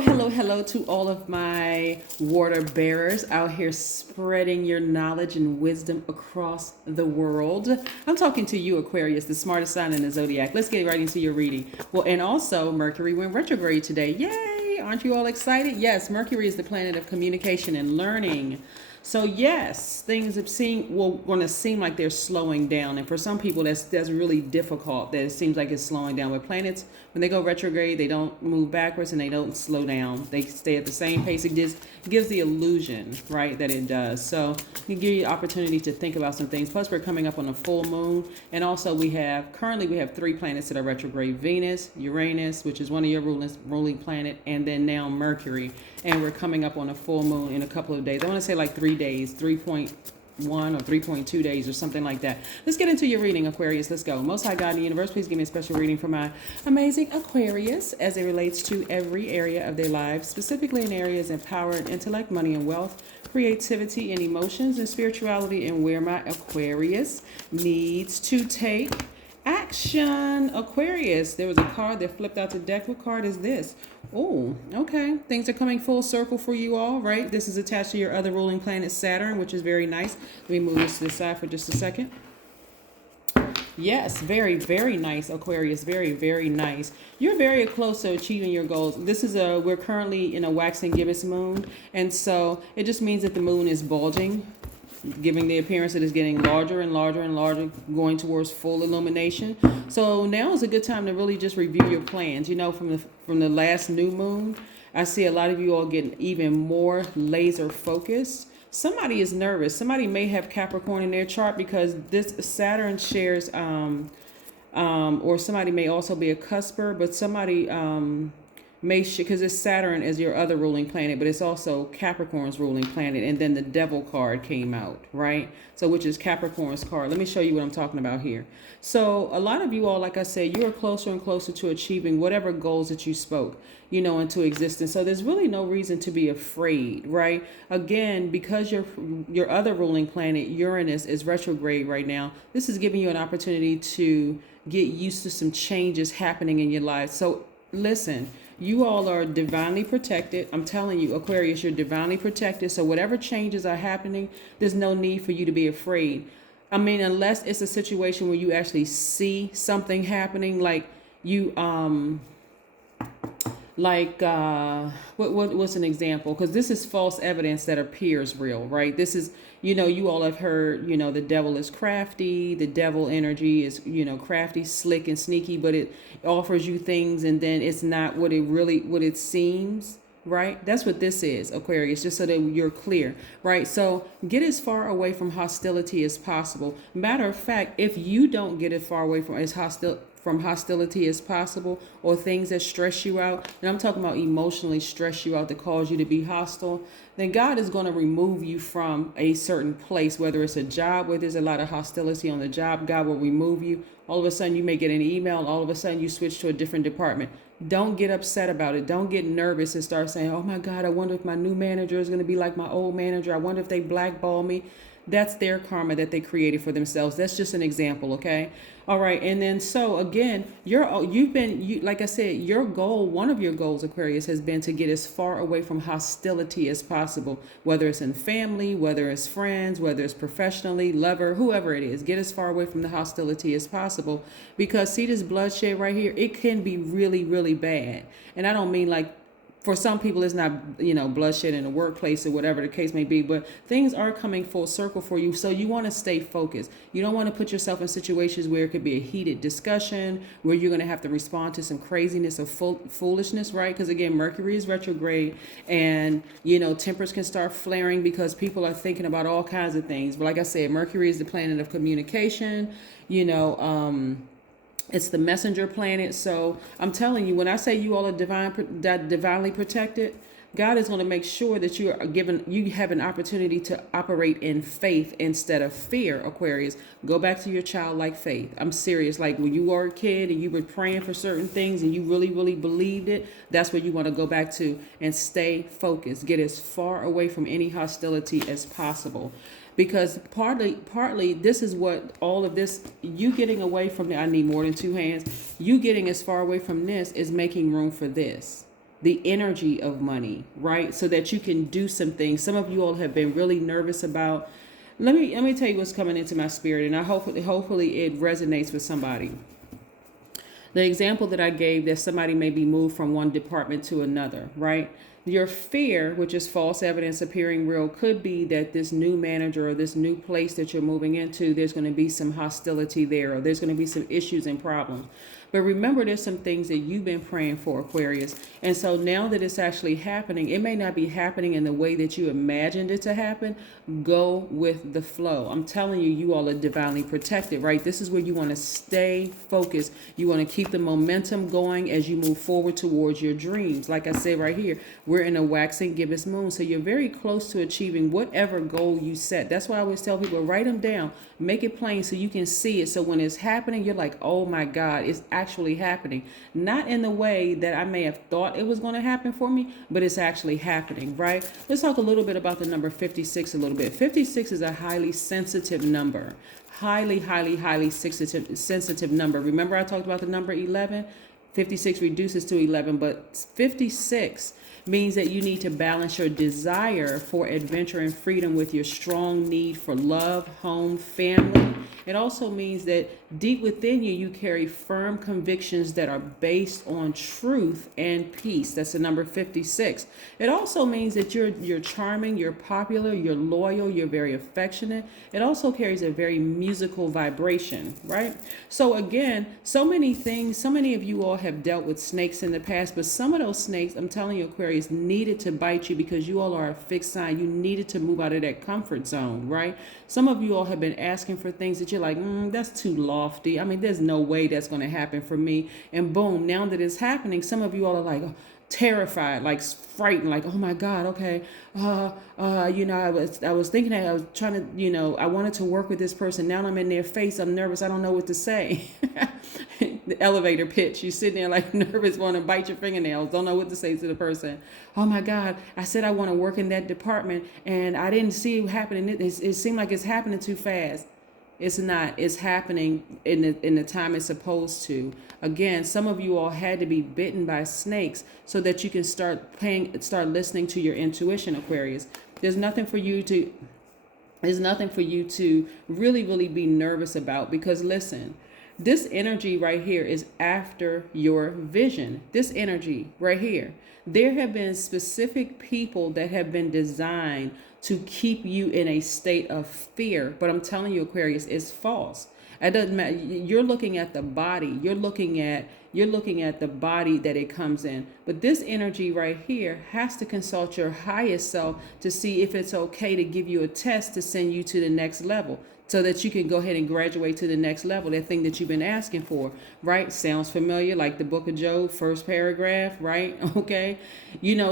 Hello to all of my water bearers out here spreading your knowledge and wisdom across the world. I'm talking to you, Aquarius, the smartest sign in the Zodiac. Let's get right into your reading. Well, and also Mercury went retrograde today. Yay! Aren't you all excited? Yes, Mercury is the planet of communication and learning. So yes, things have going to seem like they're slowing down, and for some people that's really difficult. That it seems like it's slowing down. With planets, when they go retrograde, they don't move backwards and they don't slow down. They stay at the same pace. It just gives the illusion, right, that it does. So it give you the opportunity to think about some things. Plus, we're coming up on a full moon, and also we have 3 planets that are retrograde: Venus, Uranus, which is one of your ruling planet, and then now Mercury. And we're coming up on a full moon in a couple of days. I want to say like 3 days, 3.1 or 3.2 days or something like that. Let's get into your reading, Aquarius. Let's go. Most High God in the universe, please give me a special reading for my amazing Aquarius as it relates to every area of their lives, specifically in areas of power and intellect, money and wealth, creativity and emotions, and spirituality, and where my Aquarius needs to take action. Aquarius, there was a card that flipped out the deck. What card is this? Oh, okay. Things are coming full circle for you all, right? This is attached to your other ruling planet, Saturn, which is very nice. Let me move this to the side for just a second. Yes, very, very nice, Aquarius. Very, very nice. You're very close to achieving your goals. We're currently in a waxing gibbous moon, and so it just means that the moon is bulging, giving the appearance that it's getting larger and larger and larger, going towards full illumination. So now is a good time to really just review your plans. You know, from the last new moon, I see a lot of you all getting even more laser focused. Somebody is nervous. Somebody may have Capricorn in their chart because this Saturn shares, or somebody may also be a cusper, but somebody because it's Saturn as your other ruling planet, but it's also Capricorn's ruling planet. And then the Devil card came out, right? So which is Capricorn's card. Let me show you what I'm talking about here. So a lot of you all, like I said, you are closer and closer to achieving whatever goals that you spoke, into existence. So there's really no reason to be afraid, right? Again, because your other ruling planet, Uranus, is retrograde right now, this is giving you an opportunity to get used to some changes happening in your life. So listen, you all are divinely protected. I'm telling you, Aquarius, you're divinely protected. So whatever changes are happening, there's no need for you to be afraid. I mean, unless it's a situation where you actually see something happening, like you, what's an example? Because this is false evidence that appears real, right? This is, you all have heard, the devil is crafty. The devil energy is, crafty, slick, and sneaky, but it offers you things and then it's not what it seems, right? That's what this is, Aquarius, just so that you're clear, right? So get as far away from hostility as possible. Matter of fact, if you don't get as far away from hostility as possible, or things that stress you out, and I'm talking about emotionally stress you out, that cause you to be hostile, then God is going to remove you from a certain place, whether it's a job where there's a lot of hostility on the job. God will remove you. All of a sudden you may get an email, all of a sudden you switch to a different department. Don't get upset about it. Don't get nervous and start saying, oh my God, I wonder if my new manager is going to be like my old manager. I wonder if they blackball me. That's their karma that they created for themselves. That's just an example, okay? All right, and then so again, like I said, your goal, one of your goals, Aquarius, has been to get as far away from hostility as possible, whether it's in family, whether it's friends, whether it's professionally, lover, whoever it is. Get as far away from the hostility as possible, because see this bloodshed right here, it can be really, really bad. And I don't mean like, for some people, it's not, bloodshed in the workplace or whatever the case may be, but things are coming full circle for you. So you want to stay focused. You don't want to put yourself in situations where it could be a heated discussion, where you're going to have to respond to some craziness or foolishness, right? Because again, Mercury is retrograde, and, tempers can start flaring because people are thinking about all kinds of things. But like I said, Mercury is the planet of communication, it's the messenger planet. So I'm telling you, when I say you all are divinely protected, God is going to make sure that you have an opportunity to operate in faith instead of fear, Aquarius. Go back to your childlike faith. I'm serious. Like when you were a kid and you were praying for certain things and you really, really believed it, that's where you want to go back to and stay focused. Get as far away from any hostility as possible. Because partly this is what all of this, you getting away from I need more than two hands. You getting as far away from this is making room for this. the energy of money, right? So that you can do some things. Some of you all have been really nervous about. Let me tell you what's coming into my spirit, and I hopefully it resonates with somebody. The example that I gave, that somebody may be moved from one department to another, right? Your fear, which is false evidence appearing real, could be that this new manager or this new place that you're moving into, there's going to be some hostility there, or there's going to be some issues and problems. But remember, there's some things that you've been praying for, Aquarius. And so now that it's actually happening, it may not be happening in the way that you imagined it to happen. Go with the flow. I'm telling you, you all are divinely protected, right? This is where you want to stay focused. You want to keep the momentum going as you move forward towards your dreams. Like I said right here, we're in a waxing gibbous moon. So you're very close to achieving whatever goal you set. That's why I always tell people, write them down, make it plain so you can see it. So when it's happening, you're like, oh my God, it's actually happening. Not in the way that I may have thought it was going to happen for me, but it's actually happening, right? Let's talk a little bit about the number 56 a little bit. 56 is a highly sensitive number. Highly sensitive number. Remember I talked about the number 11? 56 reduces to 11, but 56 means that you need to balance your desire for adventure and freedom with your strong need for love, home, family. It also means that deep within you, you carry firm convictions that are based on truth and peace. That's the number 56. It also means that you're charming, you're popular, you're loyal, you're very affectionate. It also carries a very musical vibration, right? So again, so many things, so many of you all have dealt with snakes in the past, but some of those snakes, I'm telling you, Aquarius, needed to bite you because you all are a fixed sign. You needed to move out of that comfort zone, right? Some of you all have been asking for things that you're like, that's too lofty. I mean, there's no way that's going to happen for me. And boom, now that it's happening, some of you all are like, terrified, like frightened, like, oh my God, okay. I was thinking that I was trying to, I wanted to work with this person. Now I'm in their face. I'm nervous. I don't know what to say. The elevator pitch. You're sitting there like nervous, want to bite your fingernails. Don't know what to say to the person. Oh my God, I said I want to work in that department and I didn't see it happening. It seemed like it's happening too fast. It's not. It's happening in the time it's supposed to. Again, some of you all had to be bitten by snakes so that you can start listening to your intuition, Aquarius. There's nothing for you to really be nervous about, because listen, this energy right here is after your vision. This energy right here. There have been specific people that have been designed to keep you in a state of fear. But I'm telling you, Aquarius, it's false. It doesn't matter. You're looking at the body. You're looking at the body that it comes in. But this energy right here has to consult your highest self to see if it's okay to give you a test to send you to the next level, so that you can go ahead and graduate to the next level, that thing that you've been asking for, right? Sounds familiar, like the book of Job, first paragraph, right? Okay.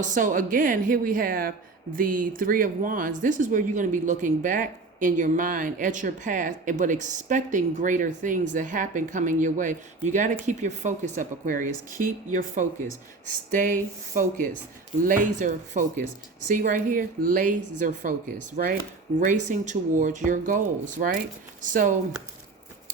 So again, here we have the Three of Wands. This is where you're going to be looking back in your mind at your past, but expecting greater things that happen coming your way. You got to keep your focus up, Aquarius. Keep your focus. Stay focused. Laser focus. See right here? Laser focus, right? Racing towards your goals, right? So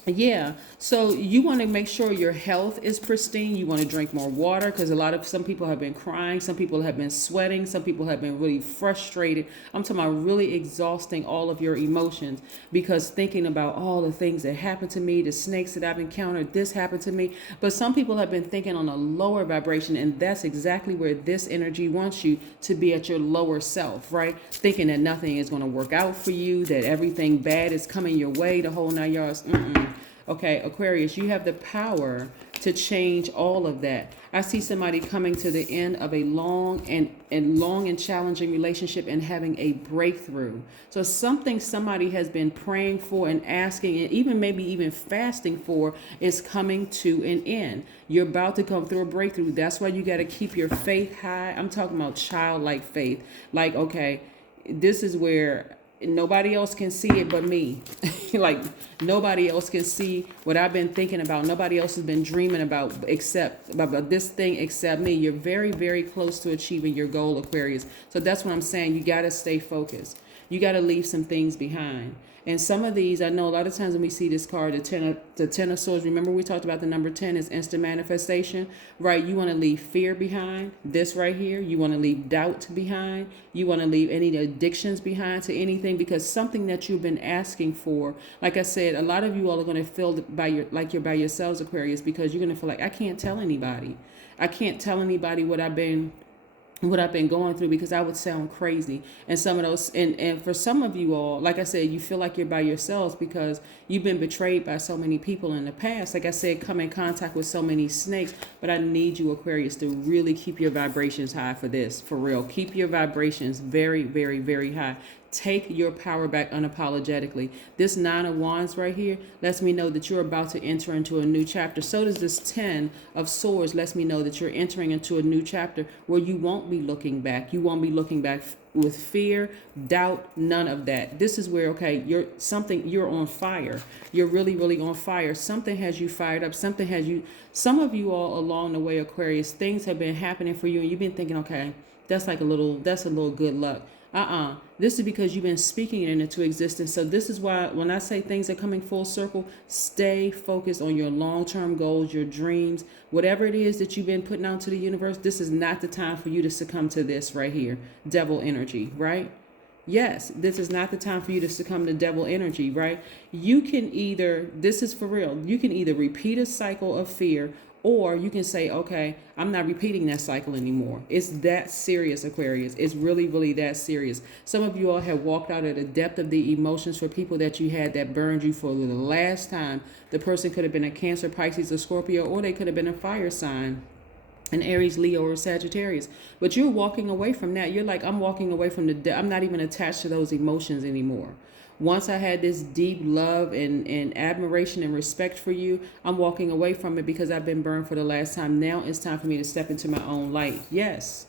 you want to make sure your health is pristine. You want to drink more water, because some people have been crying, some people have been sweating, some people have been really frustrated. I'm talking about really exhausting all of your emotions, because thinking about all the things that happened to me, the snakes that I've encountered, this happened to me. But some people have been thinking on a lower vibration, and that's exactly where this energy wants you to be, at your lower self, right? Thinking that nothing is going to work out for you, that everything bad is coming your way, the whole 9 yards. Okay, Aquarius, you have the power to change all of that. I see somebody coming to the end of a long and challenging relationship and having a breakthrough. So something somebody has been praying for and asking, and maybe even fasting for, is coming to an end. You're about to come through a breakthrough. That's why you got to keep your faith high. I'm talking about childlike faith. Like, okay, this is where nobody else can see it but me. Like, nobody else can see what I've been thinking about. Nobody else has been dreaming about this thing except me. You're very, very close to achieving your goal, Aquarius. So that's what I'm saying. You got to stay focused. You got to leave some things behind. And some of these, I know a lot of times when we see this card, the ten of swords, remember we talked about the number 10 is instant manifestation, right? You want to leave fear behind, this right here. You want to leave doubt behind. You want to leave any addictions behind to anything, because something that you've been asking for, like I said, a lot of you all are going to feel like you're by yourselves, Aquarius, because you're going to feel like, I can't tell anybody. I can't tell anybody what I've been going through, because I would sound crazy. And some of those, and for some of you all, like I said, you feel like you're by yourselves because you've been betrayed by so many people in the past. Like I said, come in contact with so many snakes. But I need you, Aquarius, to really keep your vibrations high for this, for real. Keep your vibrations very, very, very high. Take your power back unapologetically. This 9 of Wands right here lets me know that you're about to enter into a new chapter. So does this 10 of Swords lets me know that you're entering into a new chapter where you won't be looking back. You won't be looking back with fear, doubt, none of that. This is where, okay, you're on fire. You're really, really on fire. Something has you fired up. Some of you all along the way, Aquarius, things have been happening for you and you've been thinking, okay, that's a little good luck. This is because you've been speaking it into existence. So this is why when I say things are coming full circle, stay focused on your long-term goals, your dreams, whatever it is that you've been putting out to the universe. This is not the time for you to succumb to this right here, devil energy, right? Yes, this is not the time for you to succumb to devil energy, right? You can either, this is for real, you can either repeat a cycle of fear, or you can say, okay, I'm not repeating that cycle anymore. It's that serious, Aquarius. It's really, really that serious. Some of you all have walked out at the depth of the emotions for people that you had that burned you for the last time. The person could have been a Cancer, Pisces, or Scorpio, or they could have been a fire sign, an Aries, Leo, or Sagittarius. But you're walking away from that. You're like, I'm walking away from I'm not even attached to those emotions anymore. Once I had this deep love and admiration and respect for you, I'm walking away from it because I've been burned for the last time. Now it's time for me to step into my own light. Yes.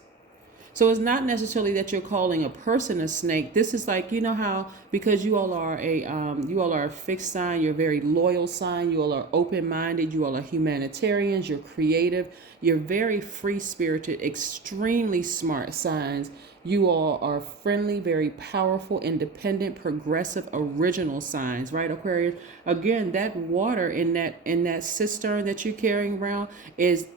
So it's not necessarily that you're calling a person a snake. This is like, you know how, because you all are a fixed sign, you're a very loyal sign, you all are open-minded, you all are humanitarians, you're creative, you're very free-spirited, extremely smart signs. You all are friendly, very powerful, independent, progressive, original signs, right, Aquarius? Again, that water in that cistern that you're carrying around is,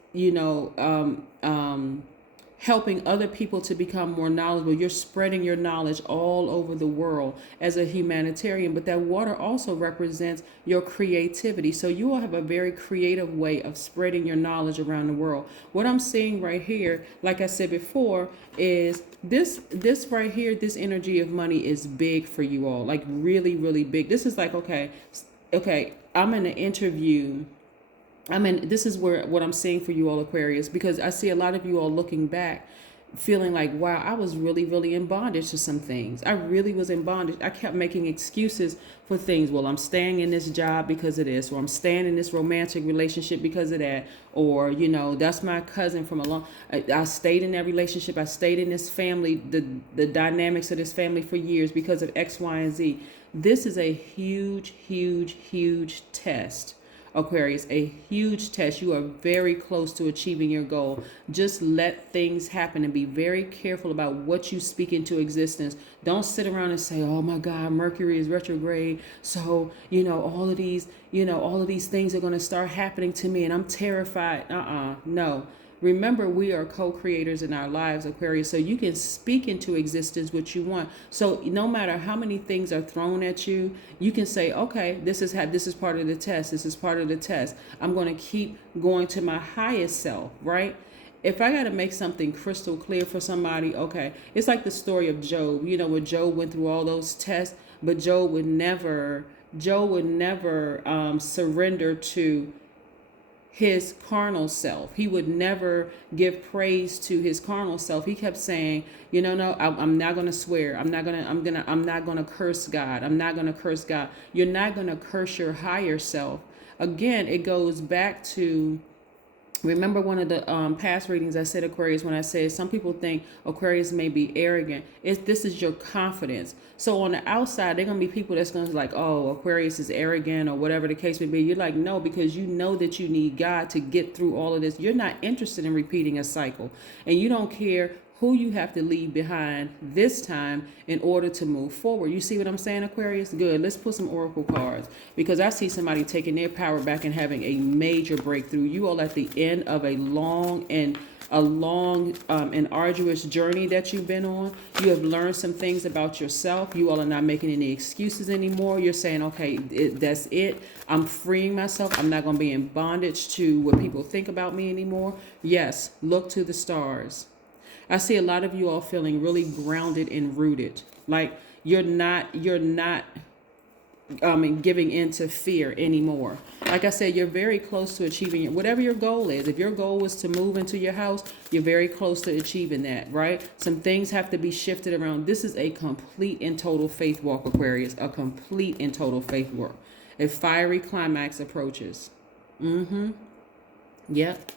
helping other people to become more knowledgeable. You're spreading your knowledge all over the world as a humanitarian, but that water also represents your creativity. So you all have a very creative way of spreading your knowledge around the world. What I'm seeing right here, like I said before, is this right here, this energy of money is big for you all, like really, really big. This is like, okay, I'm in an interview. This is what I'm seeing for you all, Aquarius, because I see a lot of you all looking back, feeling like, wow, I was really, really in bondage to some things. I really was in bondage. I kept making excuses for things. Well, I'm staying in this job because of this, or I'm staying in this romantic relationship because of that, or, that's my cousin from I stayed in that relationship. I stayed in this family, the dynamics of this family for years because of X, Y, and Z. This is a huge, huge, huge test. Aquarius, a huge test. You are very close to achieving your goal. Just let things happen and be very careful about what you speak into existence. Don't sit around and say, oh my God, Mercury is retrograde. So, all of these things are going to start happening to me and I'm terrified. No. Remember, we are co-creators in our lives, Aquarius, so you can speak into existence what you want. So no matter how many things are thrown at you, you can say, okay, this is part of the test. This is part of the test. I'm going to keep going to my highest self, right? If I got to make something crystal clear for somebody, okay, it's like the story of Job, where Job went through all those tests, but Job would never surrender to his carnal self. He would never give praise to his carnal self. He kept saying, no, I'm not going to swear. I'm not going to curse God. I'm not going to curse God. You're not going to curse your higher self. Again, it goes back to, remember one of the past readings I said, Aquarius, when I said some people think Aquarius may be arrogant. This is your confidence. So on the outside, they're going to be people that's going to be like, oh, Aquarius is arrogant or whatever the case may be. You're like, no, because you know that you need God to get through all of this. You're not interested in repeating a cycle. And you don't care who you have to leave behind this time in order to move forward. You see what I'm saying, Aquarius? Good. Let's put some oracle cards, because I see somebody taking their power back and having a major breakthrough. You all at the end of a long and arduous journey that you've been on. You have learned some things about yourself. You all are not making any excuses anymore. You're saying, okay, that's it. I'm freeing myself. I'm not going to be in bondage to what people think about me anymore. Yes, look to the stars. I see a lot of you all feeling really grounded and rooted. Like you're not giving into fear anymore. Like I said, you're very close to achieving whatever your goal is. If your goal was to move into your house, you're very close to achieving that, right? Some things have to be shifted around. This is a complete and total faith walk, Aquarius. A complete and total faith walk. A fiery climax approaches. Yep.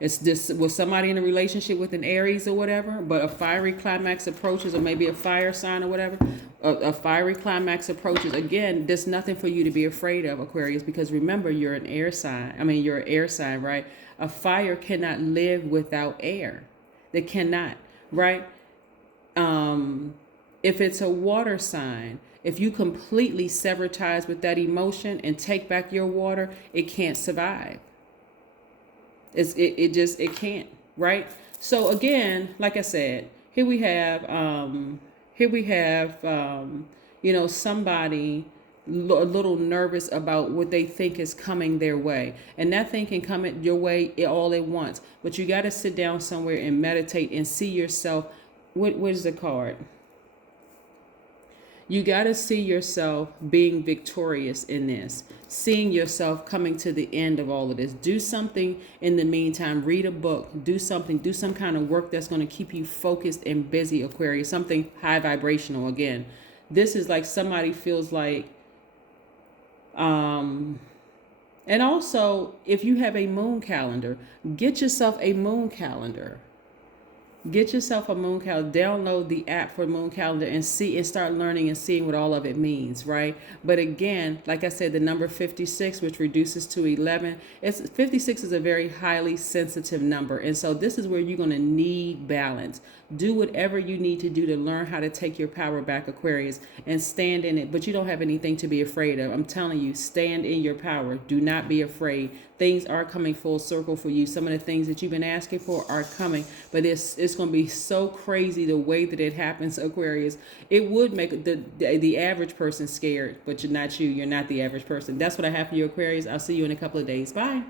It's this was somebody in a relationship with an Aries or whatever, but a fiery climax approaches, or maybe a fire sign or whatever. A fiery climax approaches. Again, there's nothing for you to be afraid of, Aquarius, because remember, you're an air sign. You're an air sign, right? A fire cannot live without air. They cannot, right? If it's a water sign, if you completely sever ties with that emotion and take back your water, it can't survive. It can't, right? So again, like I said, here we have somebody a little nervous about what they think is coming their way, and that thing can come at your way all at once. But you got to sit down somewhere and meditate and see yourself. What is the card? You got to see yourself being victorious in this, seeing yourself coming to the end of all of this. Do something in the meantime. Read a book. Do something. Do some kind of work that's going to keep you focused and busy, Aquarius. Something high vibrational. Again, this is like somebody feels like, and also if you have a moon calendar, get yourself a moon calendar. Get yourself a moon calendar, download the app for moon calendar and start learning and seeing what all of it means, right? But again, like I said, the number 56, which reduces to 11, 56 is a very highly sensitive number. And so this is where you're going to need balance. Do whatever you need to do to learn how to take your power back, Aquarius, and stand in it. But you don't have anything to be afraid of. I'm telling you, stand in your power. Do not be afraid. Things are coming full circle for you. Some of the things that you've been asking for are coming, but it's going to be so crazy the way that it happens, Aquarius. It would make the average person scared, but you're not you. You're not the average person. That's what I have for you, Aquarius. I'll see you in a couple of days. Bye.